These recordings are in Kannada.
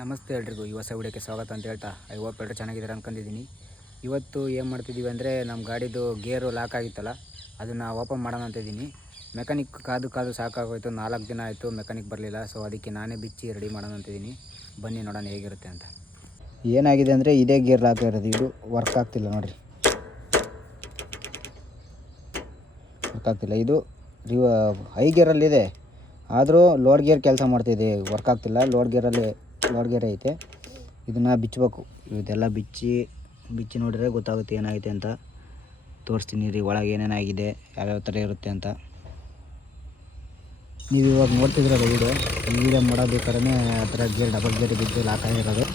ನಮಸ್ತೆ ಎಲ್ರಿಗೂ ಹೊಸ ವಿಡಿಯೋಕ್ಕೆ ಸ್ವಾಗತ ಅಂತ ಹೇಳ್ತಾ ಐ ಹೋಪ್ ಎಲ್ಲರೂ ಚೆನ್ನಾಗಿದ್ದಾರೆ ಅಂದ್ಕೊಂಡಿದ್ದೀನಿ. ಇವತ್ತು ಏನು ಮಾಡ್ತಿದ್ದೀವಿ ಅಂದರೆ ನಮ್ಮ ಗಾಡಿದು ಗೇರು ಲಾಕ್ ಆಗಿತ್ತಲ್ಲ ಅದನ್ನು ಓಪನ್ ಮಾಡೋಣ ಅಂತಿದ್ದೀನಿ. ಮೆಕ್ಯಾನಿಕ್ ಕಾದು ಸಾಕಾಗೋಯ್ತು. 4 ದಿನ ಆಯಿತು ಮೆಕ್ಯಾನಿಕ್ ಬರಲಿಲ್ಲ. ಸೊ ಅದಕ್ಕೆ ನಾನೇ ಬಿಚ್ಚಿ ರೆಡಿ ಮಾಡೋಣ ಅಂತಿದ್ದೀನಿ. ಬನ್ನಿ ನೋಡೋಣ ಹೇಗಿರುತ್ತೆ ಅಂತ. ಏನಾಗಿದೆ ಅಂದರೆ ಇದೇ ಗೇರ್ ಲಾಕ್ ಇರೋದು, ಇದು ವರ್ಕ್ ಆಗ್ತಿಲ್ಲ ನೋಡಿರಿ, ವರ್ಕ್ ಆಗ್ತಿಲ್ಲ. ಇದು ಹೈ ಗೇರಲ್ಲಿದೆ, ಆದರೂ ಲೋಡ್ ಗೇರ್ ಕೆಲಸ ಮಾಡ್ತಿದೆ, ವರ್ಕ್ ಆಗ್ತಿಲ್ಲ. ಲೋಡ್ ಗೇರ್ ಐತೆ. ಇದನ್ನು ಬಿಚ್ಚಬೇಕು. ಇದೆಲ್ಲ ಬಿಚ್ಚಿ ನೋಡಿದ್ರೆ ಗೊತ್ತಾಗುತ್ತೆ ಏನಾಗಿದೆ ಅಂತ. ತೋರಿಸ್ತೀನಿ ರೀ ಒಳಗೆ ಏನೇನಾಗಿದೆ, ಯಾವ್ಯಾವ ಥರ ಇರುತ್ತೆ ಅಂತ. ನೀವು ಇವಾಗ ನೋಡ್ತಿದ್ರಲ್ಲ ಈ ವಿಡಿಯೋ ಮಾಡೋಬೇಕಾದ್ರೆ ಆ ಥರ ಡಬಲ್ ಗೇರ್ ಬಿದ್ದು ಲಾಕ್ ಆಗಿರೋದು.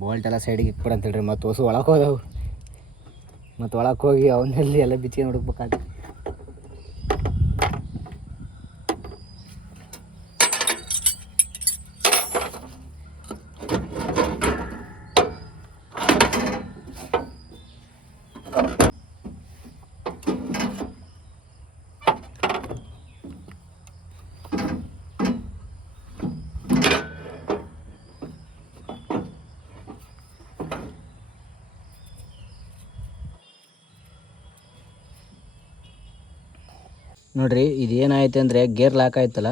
ಬೋಲ್ಟ್ ಎಲ್ಲ ಸೈಡಿಗೆ ಇಟ್ಬಿಡು ಅಂತ ಹೇಳ್ರಿ. ಮತ್ತು ಹೊಸ ಒಳಗೆ ಹೋದವು, ಮತ್ತು ಒಳಗೆ ಹೋಗಿ ಅವನ್ನೆಲ್ಲಿ ಎಲ್ಲ ಬಿಚ್ಚಿ ಹುಡುಕ್ಬೇಕಾಗ್ತದೆ. ನೋಡಿರಿ ಇದೇನಾಯ್ತು ಅಂದರೆ ಗೇರ್ ಲಾಕ್ ಆಯ್ತಲ್ಲ,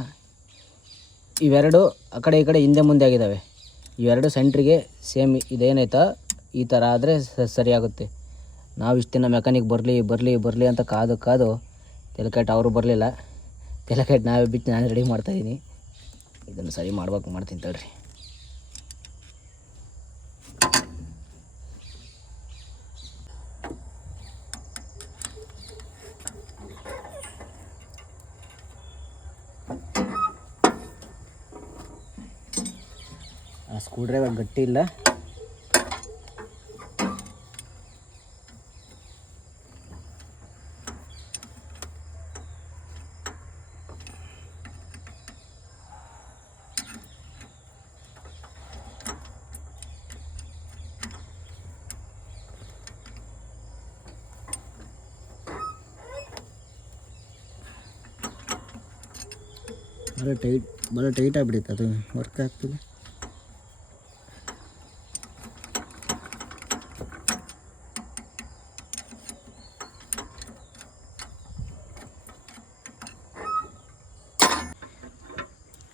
ಇವೆರಡು ಆ ಕಡೆ ಈ ಕಡೆ ಹಿಂದೆ ಮುಂದೆ ಆಗಿದ್ದಾವೆ. ಇವೆರಡು ಸೆಂಟ್ರಿಗೆ ಸೇಮ್ ಇದೇನಾಯ್ತಾ ಈ ಥರ ಆದರೆ ಸರಿಯಾಗುತ್ತೆ. ನಾವು ಇಷ್ಟು ದಿನ ಮೆಕ್ಯಾನಿಕ್ ಬರಲಿ ಅಂತ ಕಾದು ತೆಲಕೆಟ್ ಅವರು ಬರಲಿಲ್ಲ. ತೆಲಕೆಟ್ ನಾವೇ ಬಿಟ್ಟು ನಾನು ರೆಡಿ ಮಾಡ್ತಾಯಿದ್ದೀನಿ. ಇದನ್ನು ಸರಿ ಮಾಡ್ತೀನಿ ತಡ್ರಿ. ಸ್ಕ್ರೂ ಡ್ರೈವರ್ ಗಟ್ಟಿ ಇಲ್ಲ. ಭಾಳ ಟೈಟ್ ಆಗಿಬಿಡುತ್ತೆ, ಅದು ವರ್ಕ್ ಆಗ್ತದೆ.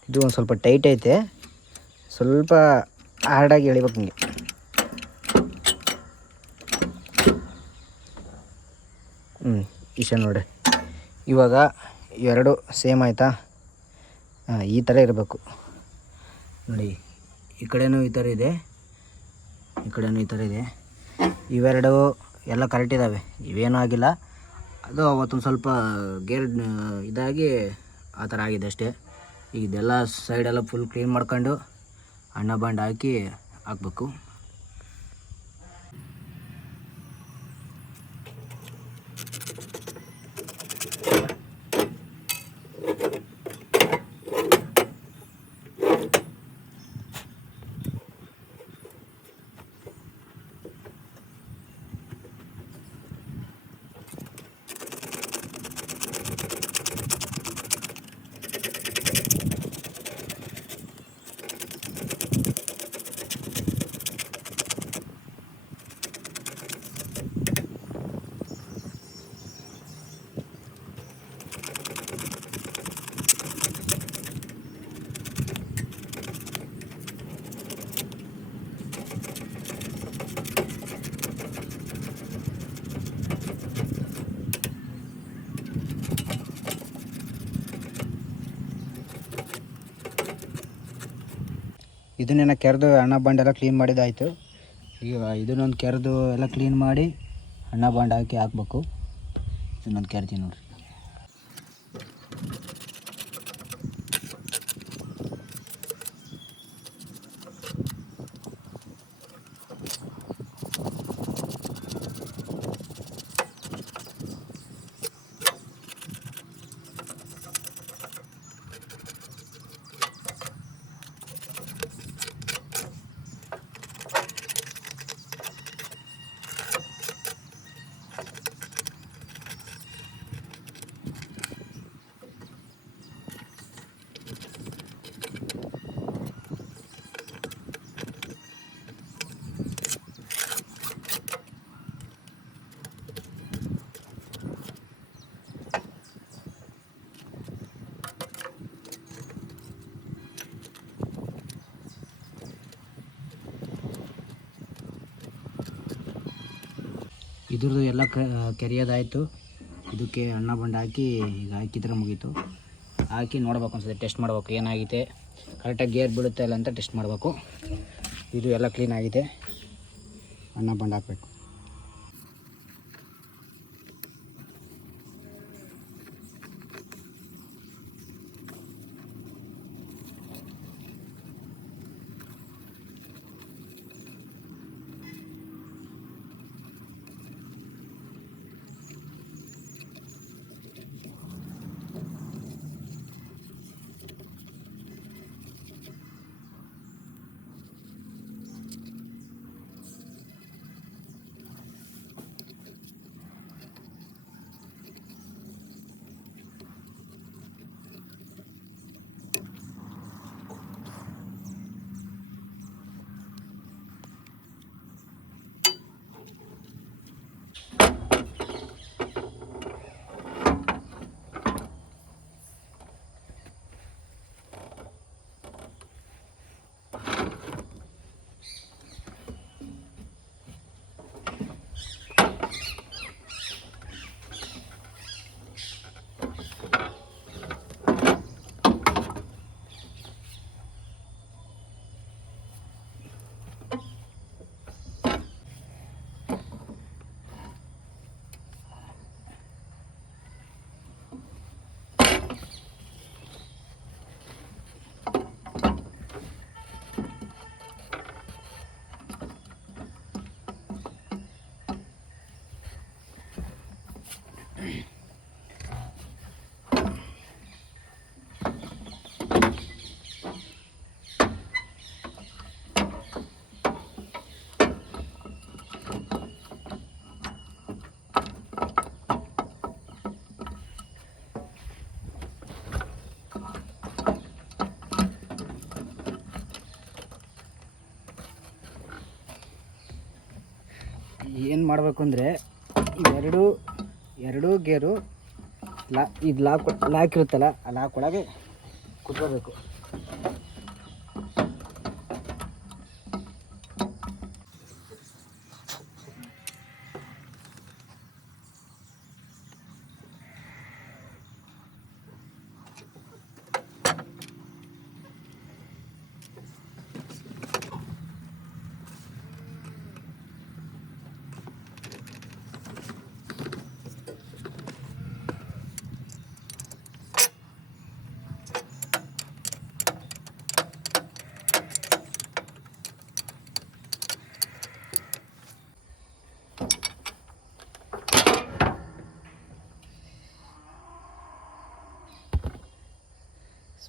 ಇದು ಒಂದು ಸ್ವಲ್ಪ ಟೈಟ್ ಐತೆ, ಸ್ವಲ್ಪ ಹಾರ್ಡಾಗಿ ಎಳಿಬೇಕು ಹಿಂಗೆ. ಇಷ್ಟ ನೋಡಿ. ಇವಾಗ ಇವೆರಡು ಸೇಮ್ ಆಯಿತಾ? ಈ ಥರ ಇರಬೇಕು ನೋಡಿ. ಈ ಕಡೆನೂ ಈ ಥರ ಇದೆ, ಈ ಕಡೆನೂ ಈ ಥರ ಇದೆ. ಇವೆರಡು ಎಲ್ಲ ಕರೆಕ್ಟ್ ಇದ್ದಾವೆ, ಇವೇನೂ ಆಗಿಲ್ಲ. ಅದು ಅವತ್ತೊಂದು ಸ್ವಲ್ಪ ಗೇರ್ ಇದಾಗಿ ಆ ಥರ ಆಗಿದೆ ಅಷ್ಟೇ. ಈಗ ಇದೆಲ್ಲ ಸೈಡೆಲ್ಲ ಫುಲ್ ಕ್ಲೀನ್ ಮಾಡ್ಕೊಂಡು ಅಣ್ಣ ಬಾಂಡ್ ಹಾಕಿ ಹಾಕ್ಬೇಕು. ಇದನ್ನೆಲ್ಲ ಕೆರೆದು ಅಣ್ಣ ಬಾಂಡೆಲ್ಲ ಕ್ಲೀನ್ ಮಾಡಿದ್ದಾಯಿತು. ಈಗ ಇದನ್ನೊಂದು ಕೆರೆದು ಎಲ್ಲ ಕ್ಲೀನ್ ಮಾಡಿ ಅಣ್ಣ ಬಾಂಡ್ ಹಾಕಿ ಹಾಕ್ಬೇಕು. ಇದನ್ನೊಂದು ಕೆರ್ತೀನಿ ನೋಡಿರಿ. ಇದ್ರದ್ದು ಎಲ್ಲ ಕೆರೆಯೋದಾಯಿತು. ಇದಕ್ಕೆ ಅಣ್ಣ ಬಂಡು ಹಾಕಿ ಈಗ ಹಾಕಿದ್ರೆ ಮುಗೀತು. ಹಾಕಿ ನೋಡ್ಬೇಕು, ಅನ್ಸುತ್ತೆ ಟೆಸ್ಟ್ ಮಾಡ್ಬೇಕು ಏನಾಗಿದೆ, ಕರೆಕ್ಟಾಗಿ ಗೇರ್ ಬೀಳುತ್ತಾ ಇಲ್ಲ ಅಂತ ಟೆಸ್ಟ್ ಮಾಡಬೇಕು. ಇದು ಎಲ್ಲ ಕ್ಲೀನ್ ಆಗಿದೆ, ಅಣ್ಣ ಬಂಡು ಹಾಕಬೇಕು. ಏನು ಮಾಡಬೇಕು ಅಂದರೆ ಎರಡೂ ಗೇರು ಇದು ಲಾಕ್ ಇರುತ್ತಲ್ಲ, ಆ ಲಾಕ್ ಒಳಗೆ ಕುತ್ಕೋಬೇಕು.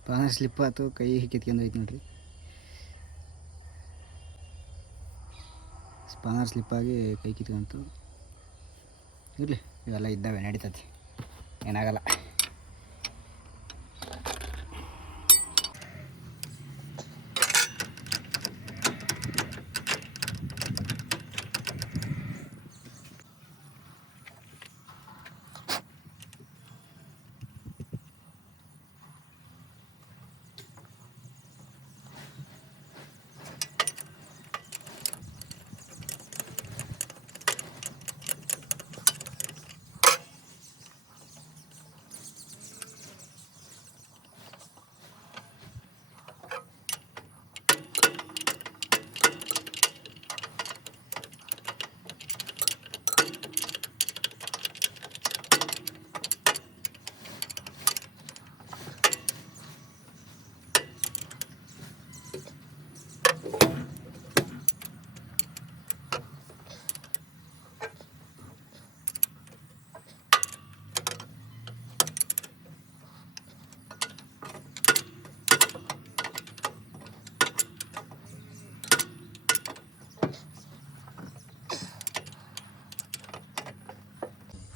ಸ್ಪಾನರ್ ಸ್ಲಿಪ್ ಆಯ್ತು, ಕೈ ಕಿತ್ಕೊಂಡೋಯ್ತು ನೋಡ್ರಿ. ಸ್ಪಾನರ್ ಸ್ಲಿಪ್ಪಾಗಿ ಕೈ ಕಿತ್ಕೊಂತು. ಇರಲಿ, ಇವೆಲ್ಲ ಇದ್ದಾವೆ, ನಡೀತದೆ, ಏನಾಗಲ್ಲ.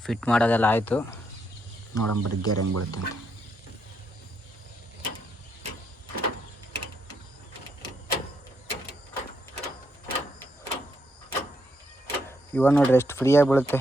ಫಿಟ್ ಮಾಡೋದೆಲ್ಲ ಆಯಿತು. ನೋಡೋಣ ಬರ್ರಿ ಗೇರ್ ಹೆಂಗೆ ಬೀಳುತ್ತೆ ಅಂತ. ಇವಾಗ ನೋಡ್ರಿ ಎಷ್ಟು ಫ್ರೀಯಾಗಿ ಬೀಳುತ್ತೆ.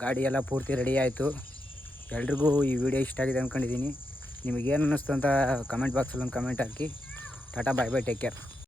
ಗಾಡಿ ಎಲ್ಲ ಪೂರ್ತಿ ರೆಡಿ ಆಯಿತು. ಎಲ್ರಿಗೂ ಈ ವಿಡಿಯೋ ಇಷ್ಟ ಆಗಿದೆ ಅಂದ್ಕೊಂಡಿದ್ದೀನಿ. ನಿಮಗೇನು ಅನ್ನಿಸ್ತು ಅಂತ ಕಮೆಂಟ್ ಬಾಕ್ಸಲ್ಲಿ ಒಂದು ಕಮೆಂಟ್ ಹಾಕಿ. Tata, bye bye, take care.